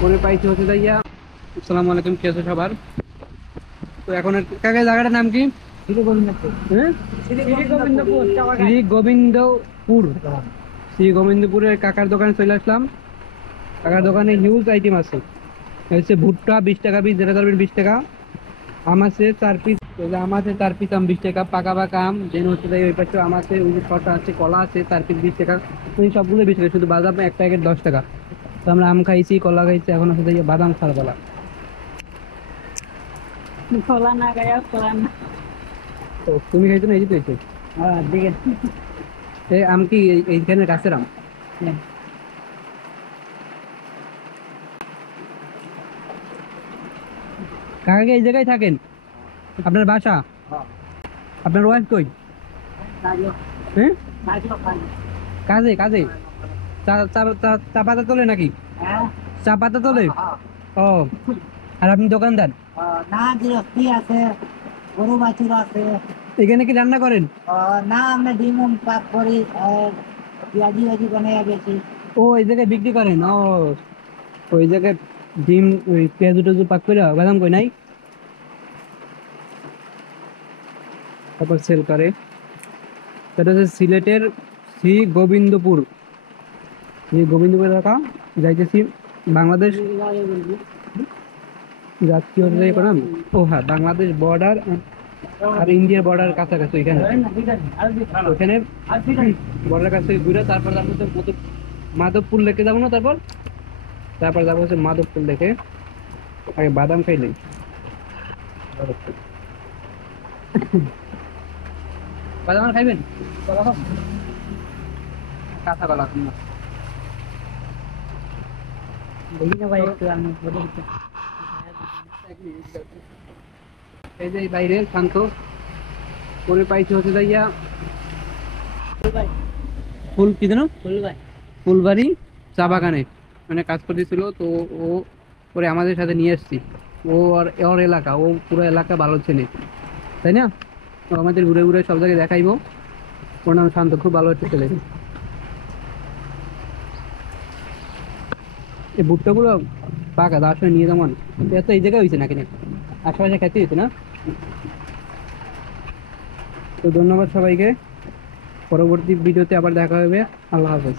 করে পাইছি হচ্ছে যাইয়া। আসসালামু আলাইকুম, কি আছে সবার? তো এখন কাকা জায়গাটার নাম কি? হ্যাঁ, শ্রী গোবিন্দপুর। শ্রী গোবিন্দপুরের কাকার দোকানে চলে আসলাম। কাকার দোকানে হিউজ আইটেম আছে। হচ্ছে ভুট্টা 20 টাকা পিস, যেটা ধরবেন 20 টাকা। আম আছে 4 পিস, আম আছে 4 পিস, আম 20 টাকা। পাকা পাকা আম যেন হচ্ছে তাই ওই পাশে আম আছে, ওই যে শসা আছে, কলা আছে 4 পিস 20 টাকা। ওই সবগুলো 20 টাকা, শুধু বাদাম এক প্যাকেট 10 টাকা। তো আমরা আম খাইছি, কলা খাইছি, এখন হচ্ছে তাই বাদাম খাওয়ার পালা। খোলা না গায়া খোলা না। তো তুমি খাইছো না? এই যে তো দিকে এই আম কি এইখানে গাছের আম? কাকা কি এই জায়গায় থাকেন? আপনার বাসা? আপনার ওয়াইফ কই? হ্যাঁ, কাজে কাজে। চা চা চা- চা পাতা তোলে নাকি? চা পাতা তোলে? ও, আর আপনি দোকানদার? না গৃহস্থী আছে, গরু বাছুর আছে। এখানে কি রান্না করেন? না আমরা ডিম পাক করি, পেঁয়াজি ভাজি বানাই বেশি। ও, এই জায়গায় বিক্রি করেন? ও, ওই জায়গায় ডিম, ওই পেঁয়াজু টেজু পাক করে বাদাম কই নাই, তারপর সেল করে। সেটা হচ্ছে সিলেটের শ্রী গোবিন্দপুর। শ্রী গোবিন্দপুর এলাকা যাইতেছি। বাংলাদেশ জাতীয় করাম। ও হ্যাঁ, বাংলাদেশ বর্ডার আর ইন্ডিয়ার বর্ডার কাছাকাছি ওইখানে। ওখানে বর্ডার কাছে ঘুরে তারপর যাবো হচ্ছে মাধবপুর লেকে যাবো না, তারপর তারপর যাবো হচ্ছে মাধবপুর লেকে। আগে বাদাম খাই নেই। বাদাম আর খাইবেন? কাঁচা কলা কিনা। দেখি না ভাই একটু আমি বলে দিতে। এই যে এই বাইরে শান্ত করে পাইছি হচ্ছে যাইয়া ভাই ফুল কি যেন ফুল ভাই ফুলবাড়ি চা বাগানে মানে কাজ করতেছিল। তো ও পরে আমাদের সাথে নিয়ে এসছি। ও আর ওর এলাকা, ও পুরো এলাকা ভালো ছেলে, তাই না? তো আমাদের ঘুরে ঘুরে সব জায়গায় দেখাইবো। ওর নাম শান্ত, খুব ভালো একটা ছেলে। এই ভুট্টা গুলো পাকা তার সঙ্গে নিয়ে যেমন এত এই জায়গায় হয়েছে নাকি না, আশেপাশে খেতে হইতো না। তো ধন্যবাদ সবাইকে, পরবর্তী ভিডিওতে আবার দেখা হবে। আল্লাহ হাফেজ।